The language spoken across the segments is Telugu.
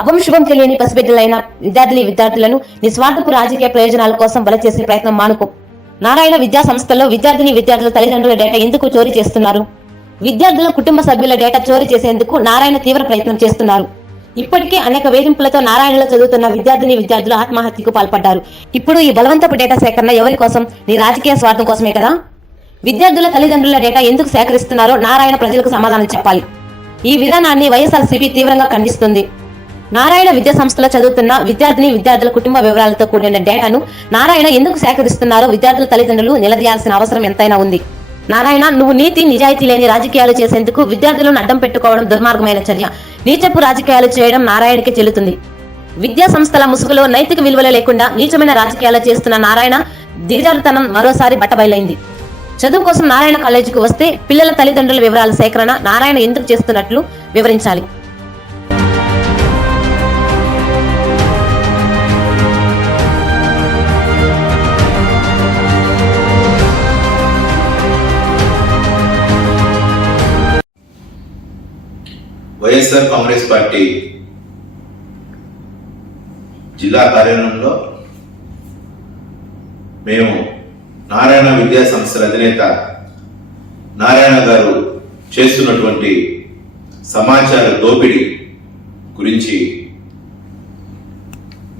అభంశుభం తెలియని పసిబిడ్డలైన విద్యార్థులను నిస్వార్థపు రాజకీయ ప్రయోజనాల కోసం బల చేసే ప్రయత్నం మానుకో. నారాయణ విద్యా సంస్థల్లో విద్యార్థుల తల్లిదండ్రుల డేటా ఎందుకు చోరీ చేస్తున్నారు? విద్యార్థుల కుటుంబ సభ్యుల డేటా చోరీ చేసేందుకు నారాయణ తీవ్ర ప్రయత్నం చేస్తున్నారు. ఇప్పటికే అనేక వేధింపులతో నారాయణలో చదువుతున్న విద్యార్థులు ఆత్మహత్యకు పాల్పడ్డారు. ఇప్పుడు ఈ బలవంతపు డేటా సేకరణ ఎవరి కోసం? నీ రాజకీయ స్వార్థం కోసమే కదా. విద్యార్థుల తల్లిదండ్రుల డేటా ఎందుకు సేకరిస్తున్నారో నారాయణ ప్రజలకు సమాధానం చెప్పాలి. ఈ విధానాన్ని వైఎస్ఆర్సీపీ తీవ్రంగా ఖండిస్తుంది. నారాయణ విద్యా సంస్థలో చదువుతున్న విద్యార్థుల కుటుంబ వివరాలతో కూడిన డేటాను నారాయణ ఎందుకు సేకరిస్తున్నారో విద్యార్థుల తల్లిదండ్రులు నిలదీయాల్సిన అవసరం ఎంతైనా ఉంది. నారాయణ, నువ్వు నీతి నిజాయితీ లేని రాజకీయాలు చేసేందుకు విద్యార్థులను అడ్డం పెట్టుకోవడం దుర్మార్గమైన చర్య. నీచపు రాజకీయాలు చేయడం నారాయణకి చెల్లుతుంది. విద్యా సంస్థల ముసుగులో నైతిక విలువలు లేకుండా నీచమైన రాజకీయాలు చేస్తున్న నారాయణ దిగజారుతనం మరోసారి బట్టబయలైంది. చదువు కోసం నారాయణ కాలేజీకి వస్తే పిల్లల తల్లిదండ్రుల వివరాల సేకరణ నారాయణ ఎందుకు చేస్తున్నట్లు వివరించాలి. వైఎస్ఆర్ కాంగ్రెస్ పార్టీ జిల్లా కార్యాలయంలో మేము నారాయణ విద్యా సంస్థల అధినేత నారాయణ గారు చేస్తున్నటువంటి సమాచార దోపిడీ గురించి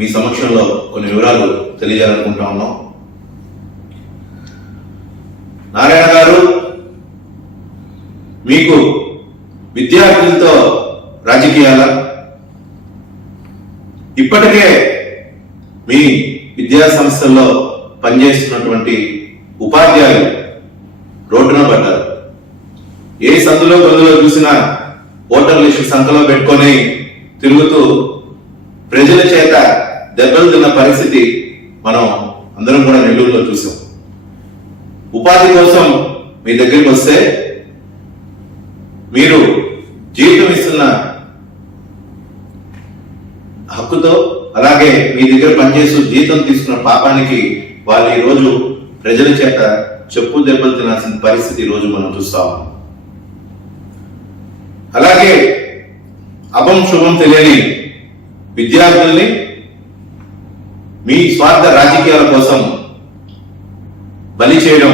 మీ సమక్షంలో కొన్ని వివరాలు తెలియజేయాలనుకుంటా ఉన్నాం. నారాయణ గారు, మీకు విద్యార్థులతో రాజకీయాల, ఇప్పటికే మీ విద్యా సంస్థల్లో పనిచేస్తున్నటువంటి ఉపాధ్యాయులు రోడ్డున పడ్డారు. ఏ సందులో గొంతులో చూసినా ఓటర్ లిస్టు సంఖలో పెట్టుకొని తిరుగుతూ ప్రజల చేత దెబ్బలు తిన్న పరిస్థితి మనం అందరం కూడా నెల్లూరులో చూసాం. ఉపాధి కోసం మీ దగ్గరికి వస్తే మీరు జీతం ఇస్తున్న హక్కుతో, అలాగే మీ దగ్గర పనిచేస్తూ జీతం తీసుకున్న పాపానికి వాళ్ళు ఈ రోజు ప్రజల చేత చెప్పు దెబ్బలు తినాల్సిన పరిస్థితి ఈ రోజు మనం చూస్తా ఉన్నాం. అలాగే అభం శుభం తెలియని విద్యార్థుల్ని మీ స్వార్థ రాజకీయాల కోసం బలి చేయడం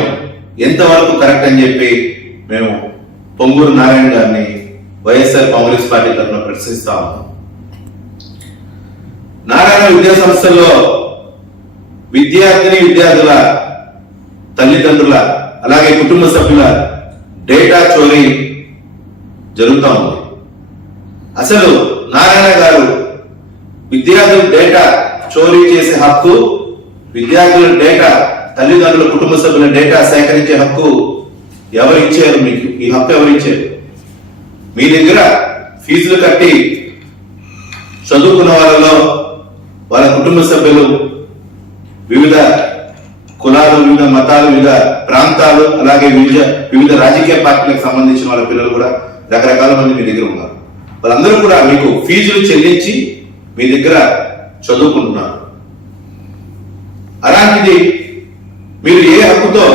ఎంతవరకు కరెక్ట్ అని చెప్పి మేము పొంగూరు నారాయణ గారిని వైఎస్ఆర్ కాంగ్రెస్ పార్టీ తరఫున ప్రశ్నిస్తా ఉన్నాం. నారాయణ విద్యా సంస్థల్లో విద్యార్థుల తల్లిదండ్రుల అలాగే కుటుంబ సభ్యుల డేటా చోరీ జరుగుతూ ఉంది. అసలు నారాయణ గారు విద్యార్థుల డేటా చోరీ చేసే హక్కు, విద్యార్థుల డేటా, తల్లిదండ్రుల కుటుంబ సభ్యుల డేటా సేకరించే హక్కు ఎవరిచ్చారు? మీకు ఈ హక్కు ఎవరిచ్చారు? మీ దగ్గర ఫీజులు కట్టి చదువుకున్న వాళ్ళలో వాళ్ళ కుటుంబ సభ్యులు వివిధ కులాలు, వివిధ మతాలు, వివిధ ప్రాంతాలు, అలాగే వివిధ రాజకీయ పార్టీలకు సంబంధించిన వాళ్ళ పిల్లలు కూడా రకరకాల మంది మీ దగ్గర ఉన్నారు. వాళ్ళందరూ కూడా మీకు ఫీజులు చెల్లించి మీ దగ్గర చదువుకుంటున్నారు. అలాంటిది మీరు ఏ హక్కుతో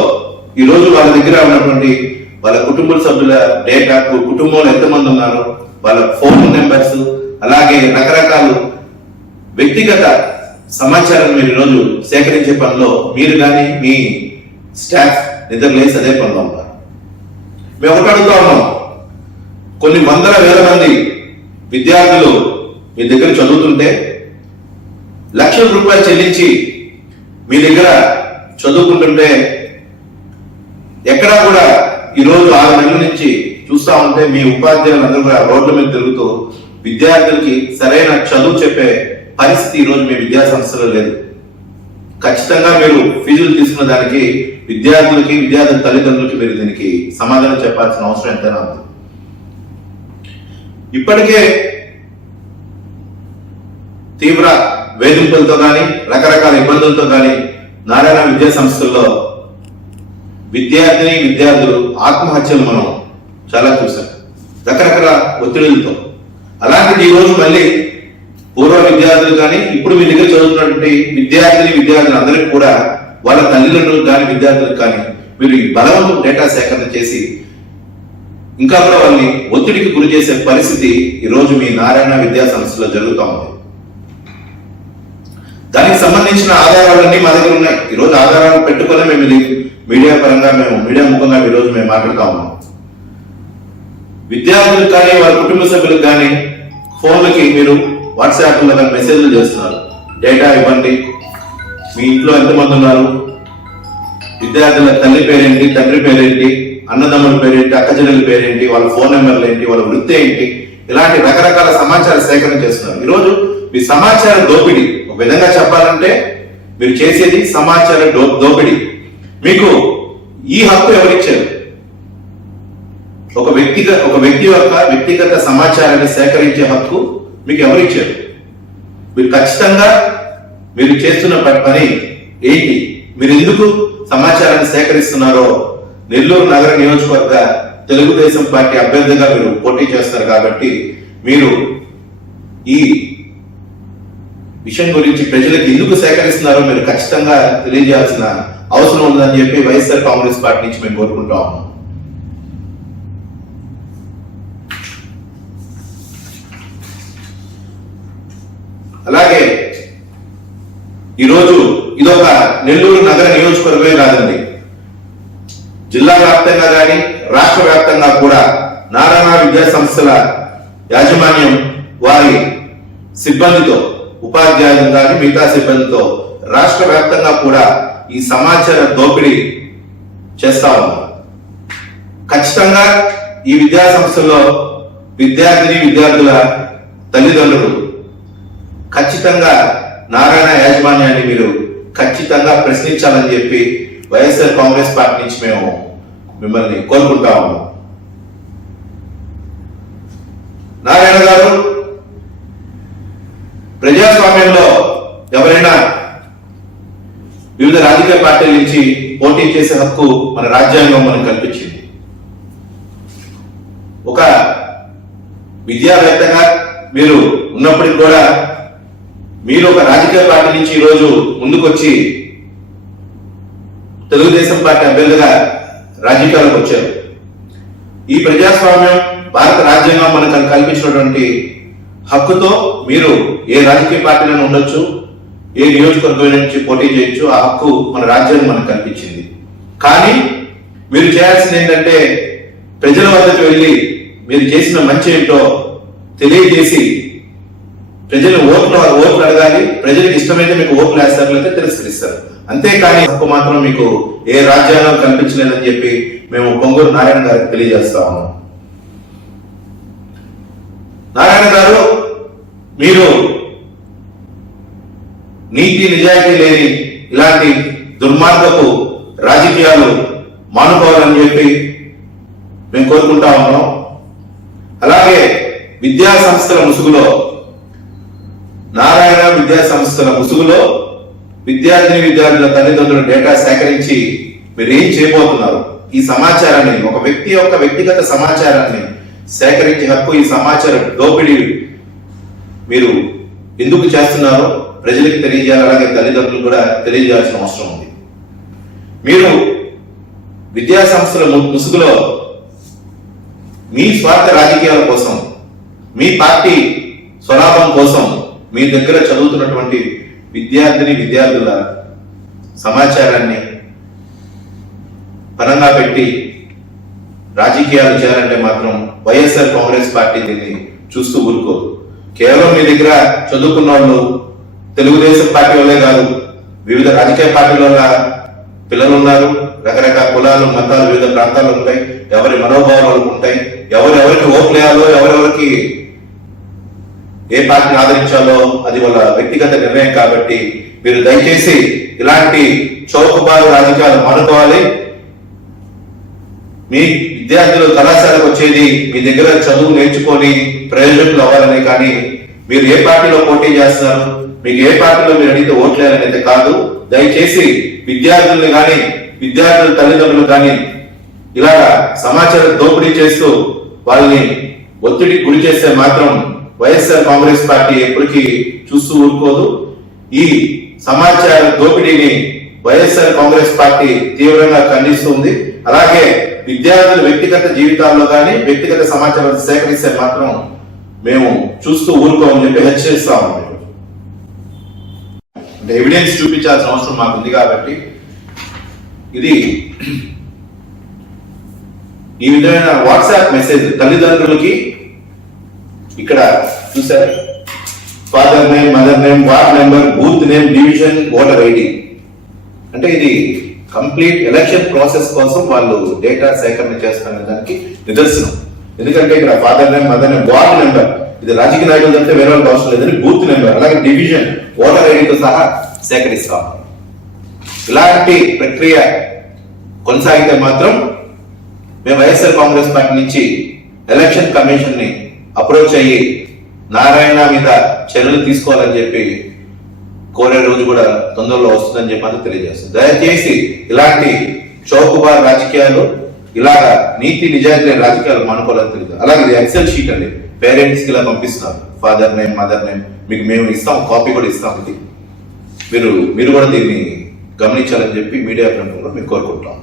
ఈ రోజు వాళ్ళ దగ్గర ఉన్నటువంటి వాళ్ళ కుటుంబ సభ్యుల డేటా, కుటుంబంలో ఎంతమంది ఉన్నారు, వాళ్ళ ఫోన్ నెంబర్స్, అలాగే రకరకాల వ్యక్తిగత సమాచారం మీరు ఈరోజు సేకరించే పనిలో మీరు కానీ మీ స్టాఫ్ నిద్రలేసి అదే పనిలో ఉన్నారు. మేము ఒకటి అడుగుతా ఉన్నాం, కొన్ని వందల వేల మంది విద్యార్థులు మీ దగ్గర చదువుతుంటే లక్షల రూపాయలు చెల్లించి మీ దగ్గర చదువుకుంటుంటే ఎక్కడా కూడా ఈరోజు 6 నెలల నుంచి చూస్తా ఉంటే మీ ఉపాధ్యాయులందరూ కూడా రోడ్ల మీద తిరుగుతూ విద్యార్థులకి సరైన చదువు చెప్పే పరిస్థితి ఈరోజు మీ విద్యా సంస్థలో లేదు. ఖచ్చితంగా మీరు ఫీజులు తీసుకున్న దానికి విద్యార్థుల తల్లిదండ్రులకి మీరు దీనికి సమాధానం చెప్పాల్సిన అవసరం ఎంతైనా ఉంది. ఇప్పటికే తీవ్ర వేధింపులతో కానీ రకరకాల ఇబ్బందులతో కానీ నారాయణ విద్యా సంస్థల్లో విద్యార్థులు ఆత్మహత్యలు మనం చాలా చూసాం, రకరకాల ఒత్తిడిలతో. అలాంటిది ఈ రోజు మళ్ళీ పూర్వ విద్యార్థులు కానీ ఇప్పుడు మీ దగ్గర చదువుతున్నటువంటి విద్యార్థులు అందరికీ కూడా వాళ్ళ తల్లిదండ్రులకు కానీ విద్యార్థులకు కానీ మీరు ఈ బలవంతం డేటా సేకరణ చేసి ఇంకా కూడా వాళ్ళని ఒత్తిడికి గురి చేసే పరిస్థితి ఈరోజు మీ నారాయణ విద్యా సంస్థలో జరుగుతూ ఉంది. దానికి సంబంధించిన ఆధారాలన్నీ మా దగ్గర ఉన్నాయి. ఈరోజు ఆధారాలు పెట్టుకునే మేము ఇది మీడియా పరంగా మీడియా ముఖంగా ఈరోజు మేము మాట్లాడుతా ఉన్నాం. విద్యార్థులకు కానీ వారి కుటుంబ సభ్యులకు కానీ ఫోన్లకి మీరు వాట్సాప్లో కానీ మెసేజ్లు చేస్తున్నారు, డేటా ఇవ్వండి, మీ ఇంట్లో ఎంతమంది ఉన్నారు, విద్యార్థుల తల్లి పేరేంటి, తండ్రి పేరేంటి, అన్నదమ్ముల పేరేంటి, అక్కచెల్లెల పేరేంటి, వాళ్ళ ఫోన్ నెంబర్లు ఏంటి, వాళ్ళ వృత్తి ఏంటి, ఇలాంటి రకరకాల సమాచార సేకరణ చేస్తున్నారు. ఈరోజు మీ సమాచార దోపిడీ, ఒక విధంగా చెప్పాలంటే మీరు చేసేది సమాచార దోపిడీ. మీకు ఈ హక్కు ఎవరిచ్చారు? ఒక వ్యక్తి యొక్క వ్యక్తిగత సమాచారాన్ని సేకరించే హక్కు మీకు ఎవరిచ్చారు? మీరు ఖచ్చితంగా మీరు చేస్తున్న పని ఏంటి, మీరు ఎందుకు సమాచారాన్ని సేకరిస్తున్నారో నెల్లూరు నగర నియోజకవర్గ తెలుగుదేశం పార్టీ అభ్యర్థిగా మీరు పోటీ చేస్తారు కాబట్టి మీరు ఈ విషయం గురించి ప్రజలకు ఎందుకు సేకరిస్తున్నారో మీరు ఖచ్చితంగా తెలియజేయాల్సిన అవసరం ఉందని చెప్పి వైఎస్ఆర్ కాంగ్రెస్ పార్టీ నుంచి మేము కోరుకుంటా ఉన్నాం. అలాగే ఈరోజు ఇదొక నెల్లూరు నగర నియోజకవర్గమే కాదండి, జిల్లా వ్యాప్తంగా కానీ రాష్ట్ర వ్యాప్తంగా కూడా నారాయణ విద్యా సంస్థల యాజమాన్యం వారి సిబ్బందితో, ఉపాధ్యాయులు కానీ మిగతా సిబ్బందితో రాష్ట్ర వ్యాప్తంగా కూడా ఈ సమాచార దోపిడీ చేస్తా ఉన్నారు. ఖచ్చితంగా ఈ విద్యా సంస్థల్లో విద్యార్థుల తల్లిదండ్రులు ఖచ్చితంగా నారాయణ యాజమాన్యాన్ని మీరు ఖచ్చితంగా ప్రశ్నించాలని చెప్పి వైఎస్ఆర్ కాంగ్రెస్ పార్టీ నుంచి మేము మిమ్మల్ని కోరుకుంటా ఉన్నాం. నారాయణ గారు, ప్రజాస్వామ్యంలో ఎవరైనా వివిధ రాజకీయ పార్టీల నుంచి పోటీ చేసే హక్కు మన రాజ్యాంగం మనకు కల్పించింది. ఒక విద్యావేత్తగా మీరు ఉన్నప్పటికీ కూడా మీరు ఒక రాజకీయ పార్టీ నుంచి ఈరోజు ముందుకొచ్చి తెలుగుదేశం పార్టీ అభ్యర్థిగా రాజకీయాలకు వచ్చారు. ఈ ప్రజాస్వామ్యం, భారత రాజ్యాంగం మనకు కల్పించినటువంటి హక్కుతో మీరు ఏ రాజకీయ పార్టీలను ఉండొచ్చు, ఏ నియోజకవర్గం నుంచి పోటీ చేయొచ్చు, ఆ హక్కు మన రాజ్యాంగం మనకు కల్పించింది. కానీ మీరు చేయాల్సింది ఏంటంటే ప్రజల వద్దకు వెళ్ళి మీరు చేసిన మంచి ఏంటో తెలియజేసి ప్రజలు ఓట్లు అడగాలి. ప్రజలకు ఇష్టమైతే మీకు ఓట్లు వేస్తారు, లేకపోతే తిరస్కరిస్తారు. అంతేకాని హక్కు మాత్రం మీకు ఏ రాజ్యాంగం కల్పించలేదని చెప్పి మేము పొంగూరు నారాయణ గారికి తెలియజేస్తా ఉన్నాం. నారాయణ గారు, మీరు నీతి నిజాయితీ లేని ఇలాంటి దుర్మార్గపు రాజకీయాలు మానుకోవాలని చెప్పి మేము కోరుకుంటా ఉన్నాం. అలాగే విద్యా సంస్థల ముసుగులో, నారాయణ విద్యా సంస్థల ముసుగులో విద్యార్థుల తల్లిదండ్రుల డేటా సేకరించి మీరు ఏం చేయబోతున్నారు? ఈ సమాచారాన్ని, ఒక వ్యక్తి యొక్క వ్యక్తిగత సమాచారాన్ని సేకరించే హక్కు, ఈ సమాచార దోపిడీ మీరు ఎందుకు చేస్తున్నారో ప్రజలకు తెలియజేయాలి. అలాగే తల్లిదండ్రులు కూడా తెలియజేయాల్సిన అవసరం ఉంది. మీరు విద్యా సంస్థల ముసుగులో మీ స్వార్థ రాజకీయాల కోసం, మీ పార్టీ స్వలాభం కోసం మీ దగ్గర చదువుతున్నటువంటి విద్యార్థుల సమాచారాన్ని పనంగా పెట్టి రాజకీయాలు చేయాలంటే మాత్రం వైఎస్ఆర్ కాంగ్రెస్ పార్టీ దీన్ని చూస్తూ ఊరుకోదు. కేవలం మీ దగ్గర చదువుకున్న వాళ్ళు తెలుగుదేశం పార్టీ వాళ్ళే కాదు, వివిధ రాజకీయ పార్టీల వల్ల పిల్లలు ఉన్నారు. రకరకాల కులాలు, మతాలు, వివిధ ప్రాంతాలు ఉంటాయి. ఎవరి మనోభావాలు ఉంటాయి. ఎవరెవరికి ఓట్లు వేయాలో, ఎవరెవరికి ఏ పార్టీని ఆదరించాలో అది వాళ్ళ వ్యక్తిగత నిర్ణయం. కాబట్టి మీరు దయచేసి ఇలాంటి చౌకబారు రాజకీయాలు మానుకోవాలి. మీ విద్యార్థులు కళాశాలకు వచ్చేది మీ దగ్గర చదువు నేర్చుకొని ప్రయోజకులు అవ్వాలని, కానీ మీరు ఏ పార్టీలో పోటీ చేస్తున్నారు, మీకు ఏ పార్టీలో మీరు అడిగితే ఓట్లేయాలని అయితే కాదు. దయచేసి విద్యార్థుల్ని కానీ విద్యార్థుల తల్లిదండ్రులు కానీ ఇలా సమాచార దోపిడీ చేస్తూ వాళ్ళని ఒత్తిడికి గురి చేస్తే మాత్రం వైఎస్ఆర్ కాంగ్రెస్ పార్టీ ఎప్పటికీ చూస్తూ ఊరుకోదు. ఈ సమాచార దోపిడీని వైఎస్ఆర్ కాంగ్రెస్ పార్టీ తీవ్రంగా ఖండిస్తుంది. అలాగే విద్యార్థుల వ్యక్తిగత జీవితాల్లో కానీ వ్యక్తిగత సమాచారం సేకరిస్తే మాత్రం మేము చూస్తూ ఊరుకోమని చెప్పి హెచ్చరిస్తా ఉన్నాం. అంటే ఎవిడెన్స్ చూపించాల్సిన అవసరం మాకు ఉంది కాబట్టి ఇది ఈ విధమైన వాట్సాప్ మెసేజ్ తల్లిదండ్రులకి ఇక్కడ చూసారు, father name, mother name, ward number, booth name, division, voter ID. అంటే ఇది కంప్లీట్ ఎలక్షన్ ప్రాసెస్ కోసం వాళ్ళు డేటా సేకరణ చేస్తున్న దానికి నిదర్శనం. ఎందుకంటే ఇక్కడ father name, mother name, ward number, ఇది రాజకీయ నాయకులు తప్పితే వేరే వాళ్ళకి అవసరం లేదని బూత్ నెంబర్, అలాగే డివిజన్, ఓటర్ ఐడితో సహా సేకరిస్తాం. ఇలాంటి ప్రక్రియ కొనసాగితే మాత్రం మేము వైఎస్ఆర్ కాంగ్రెస్ పార్టీ నుంచి ఎలక్షన్ కమిషన్ ని అప్రోచ్ అయ్యి నారాయణ మీద చర్యలు తీసుకోవాలని చెప్పి కోరే రోజు కూడా తొందరలో వస్తుందని చెప్పి తెలియజేస్తుంది. దయచేసి ఇలాంటి చౌకబార్ రాజకీయాలు, ఇలాగా నీతి నిజాయితీ రాజకీయాలు మానుకోవాలని తెలియదు. అలాగే ఇది ఎక్సెల్ షీట్ అండి, పేరెంట్స్ కి ఇలా పంపిస్తున్నారు, ఫాదర్ నేమ్, మదర్ నేమ్, మీకు మేము ఇస్తాం, కాపీ కూడా ఇస్తాం. ఇది మీరు కూడా దీన్ని గమనించాలని చెప్పి మీడియా ఫ్రంట్ కూడా మేము కోరుకుంటాం.